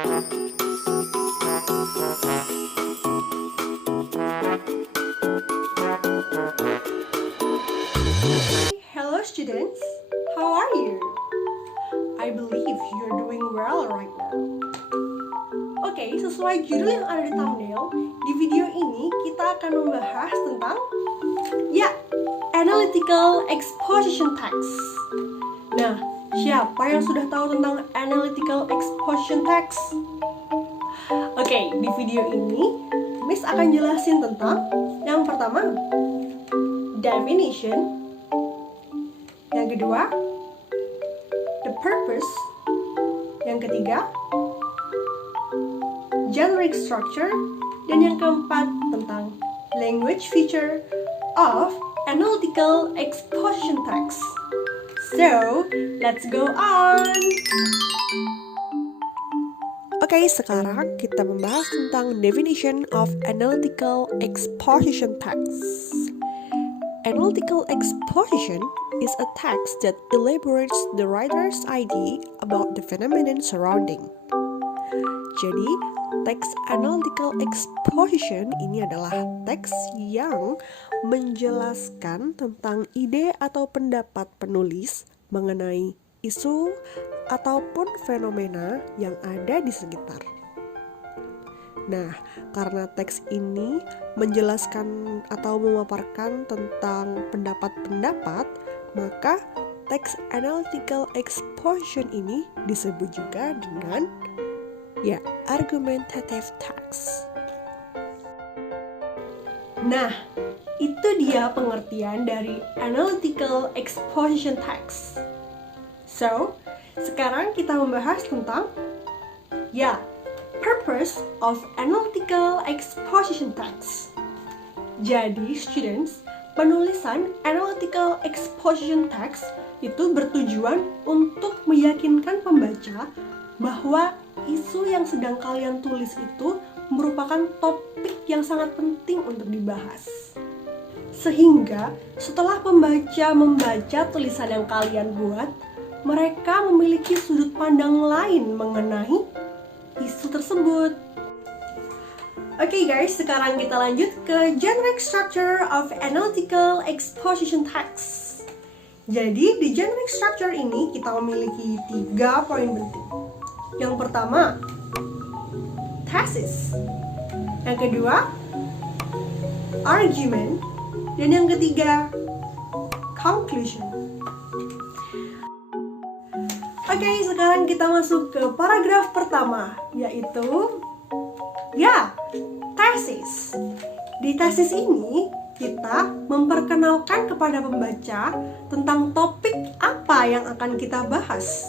Hello students, how are you? I believe you're doing well right now. Oke, sesuai judul yang ada di thumbnail, di video ini kita akan membahas tentang analytical exposition text. Nah, siapa yang sudah tahu tentang analytical exposition text? Oke, di video ini Miss akan jelasin tentang yang pertama, definition. Yang kedua, the purpose. Yang ketiga, generic structure. Dan yang keempat, tentang language feature of analytical exposition text. So, let's go on! Oke, sekarang kita membahas tentang definition of analytical exposition text. Analytical exposition is a text that elaborates the writer's idea about the phenomenon surrounding. Jadi, teks analytical exposition ini adalah teks yang menjelaskan tentang ide atau pendapat penulis mengenai isu ataupun fenomena yang ada di sekitar. Nah, karena teks ini menjelaskan atau memaparkan tentang pendapat-pendapat, maka teks analytical exposition ini disebut juga dengan argumentative text. Nah, itu dia pengertian dari analytical exposition text. So, sekarang kita membahas tentang purpose of analytical exposition text. Jadi, students, penulisan analytical exposition text itu bertujuan untuk meyakinkan pembaca bahwa isu yang sedang kalian tulis itu merupakan topik yang sangat penting untuk dibahas. Sehingga setelah pembaca membaca tulisan yang kalian buat, mereka memiliki sudut pandang lain mengenai isu tersebut. Oke guys, sekarang kita lanjut ke generic structure of analytical exposition text. Jadi di generic structure ini kita memiliki 3 poin penting. Yang pertama, thesis. Yang kedua, argument. Dan yang ketiga, conclusion. Oke, sekarang kita masuk ke paragraf pertama, yaitu tesis. Di tesis ini kita memperkenalkan kepada pembaca tentang topik apa yang akan kita bahas.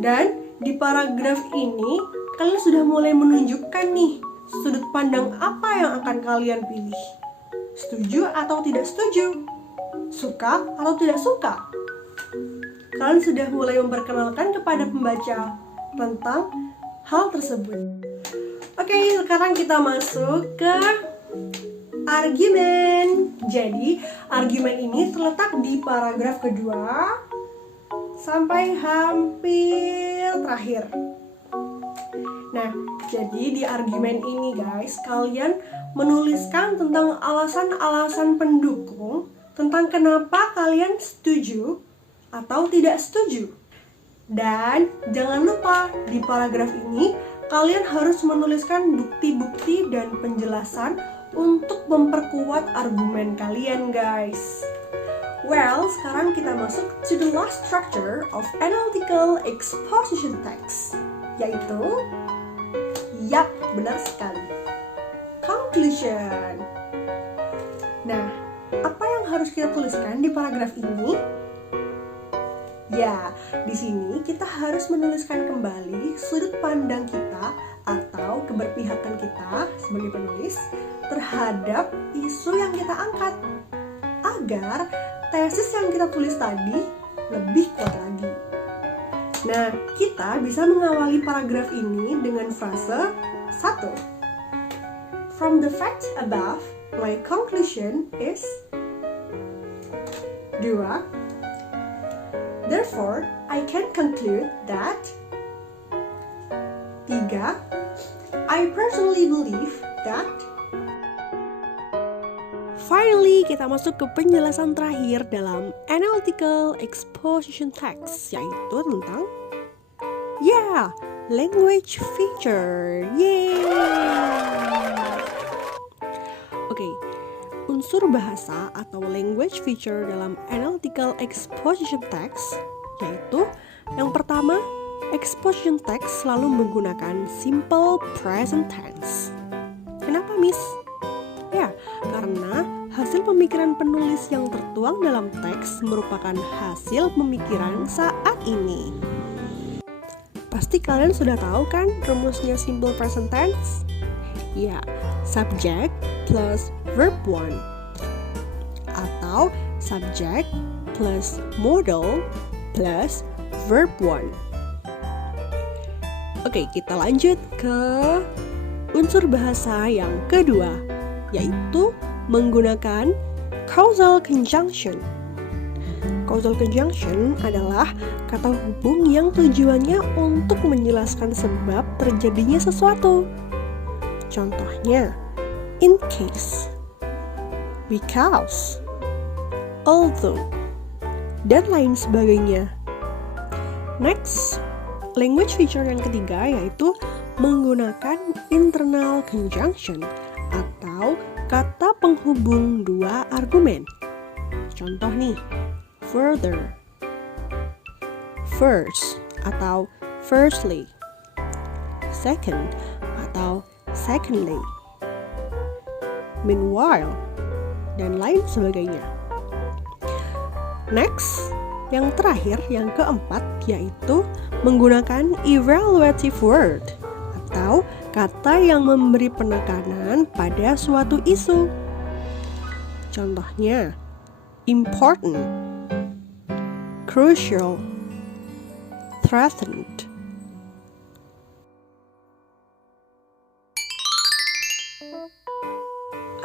Dan di paragraf ini kalian sudah mulai menunjukkan nih sudut pandang apa yang akan kalian pilih. Setuju atau tidak setuju? Suka atau tidak suka? Kalian sudah mulai memperkenalkan kepada pembaca tentang hal tersebut. Oke, sekarang kita masuk ke argumen. Jadi, argumen ini terletak di paragraf kedua sampai hampir terakhir. Nah, jadi di argumen ini guys, kalian menuliskan tentang alasan-alasan pendukung tentang kenapa kalian setuju atau tidak setuju. Dan jangan lupa di paragraf ini kalian harus menuliskan bukti-bukti dan penjelasan untuk memperkuat argumen kalian guys. Well, sekarang kita masuk to the last structure of analytical exposition text, yaitu benar sekali, conclusion. Nah, apa yang harus kita tuliskan di paragraf ini? Di sini kita harus menuliskan kembali sudut pandang kita atau keberpihakan kita sebagai penulis terhadap isu yang kita angkat, agar tesis yang kita tulis tadi lebih kuat lagi. Nah, kita bisa mengawali paragraf ini dengan frase 1. From the facts above, my conclusion is 2. Therefore, I can conclude that 3. ketiga, I personally believe that. Finally, kita masuk ke penjelasan terakhir dalam analytical exposition text, yaitu tentang language feature. Oke, unsur bahasa atau language feature dalam analytical exposition text yaitu yang pertama, exposition text selalu menggunakan simple present tense. Kenapa, Miss? Ya, karena hasil pemikiran penulis yang tertuang dalam teks merupakan hasil pemikiran saat ini. Pasti kalian sudah tahu kan rumusnya simple present tense? Ya, subject plus verb 1 atau subject plus modal plus verb 1. Oke, kita lanjut ke unsur bahasa yang kedua, yaitu menggunakan causal conjunction. Causal conjunction adalah kata hubung yang tujuannya untuk menjelaskan sebab terjadinya sesuatu. Contohnya, in case, because, although, dan lain sebagainya. Next, language feature yang ketiga yaitu menggunakan internal conjunction atau kata penghubung dua argumen. Contoh nih, further, first atau firstly, second atau secondly, meanwhile, dan lain sebagainya. Next, yang terakhir, yang keempat, yaitu menggunakan evaluative word atau kata yang memberi penekanan pada suatu isu. Contohnya, important, crucial, threatened.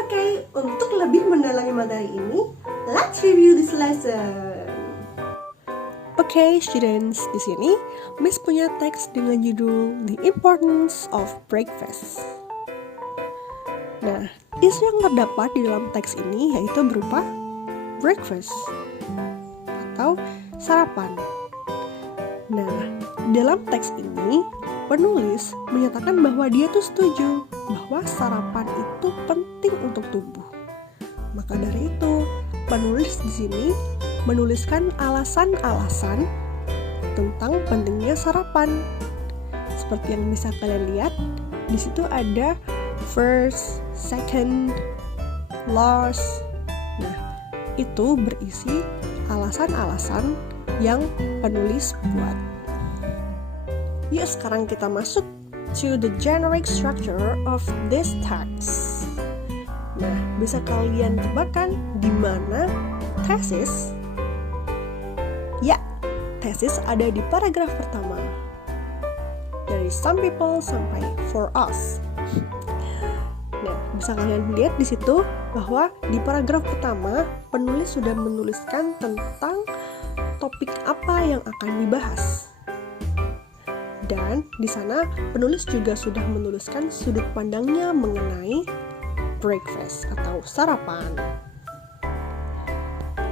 Oke, untuk lebih mendalami materi ini, let's review this lesson. Oke, students, di sini Miss punya teks dengan judul The Importance of Breakfast. Nah, isu yang terdapat di dalam teks ini yaitu berupa breakfast atau sarapan. Nah, dalam teks ini penulis menyatakan bahwa dia tuh setuju bahwa sarapan itu penting untuk tubuh. Maka dari itu, penulis di sini menuliskan alasan-alasan tentang pentingnya sarapan. Seperti yang bisa kalian lihat, di situ ada first, second, last. Nah, itu berisi alasan-alasan yang penulis buat. Yuk sekarang kita masuk to the generic structure of this text. Nah, bisa kalian tebakkan di mana tesis? Ya, tesis ada di paragraf pertama. Dari some people sampai for us. Nah, bisa kalian lihat di situ bahwa di paragraf pertama penulis sudah menuliskan tentang topik apa yang akan dibahas. Dan di sana penulis juga sudah menuliskan sudut pandangnya mengenai breakfast atau sarapan.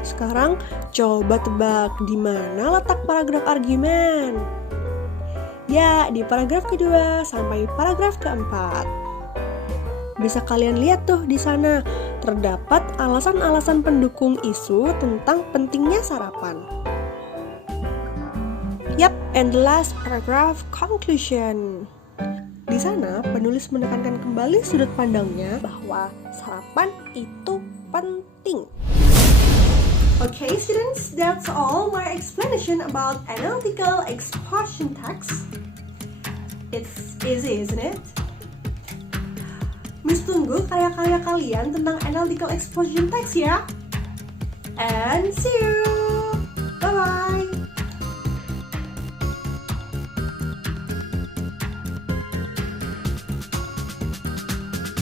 Sekarang coba tebak di mana letak paragraf argumen. Ya, di paragraf kedua sampai paragraf keempat. Bisa kalian lihat tuh di sana terdapat alasan-alasan pendukung isu tentang pentingnya sarapan. Yap, and the last paragraph conclusion. Di sana penulis menekankan kembali sudut pandangnya bahwa sarapan itu penting. Okay, students, that's all my explanation about analytical exposition text. It's easy, isn't it? Miss tunggu karya-karya kalian tentang analytical exposition text ya. And see you. Bye-bye.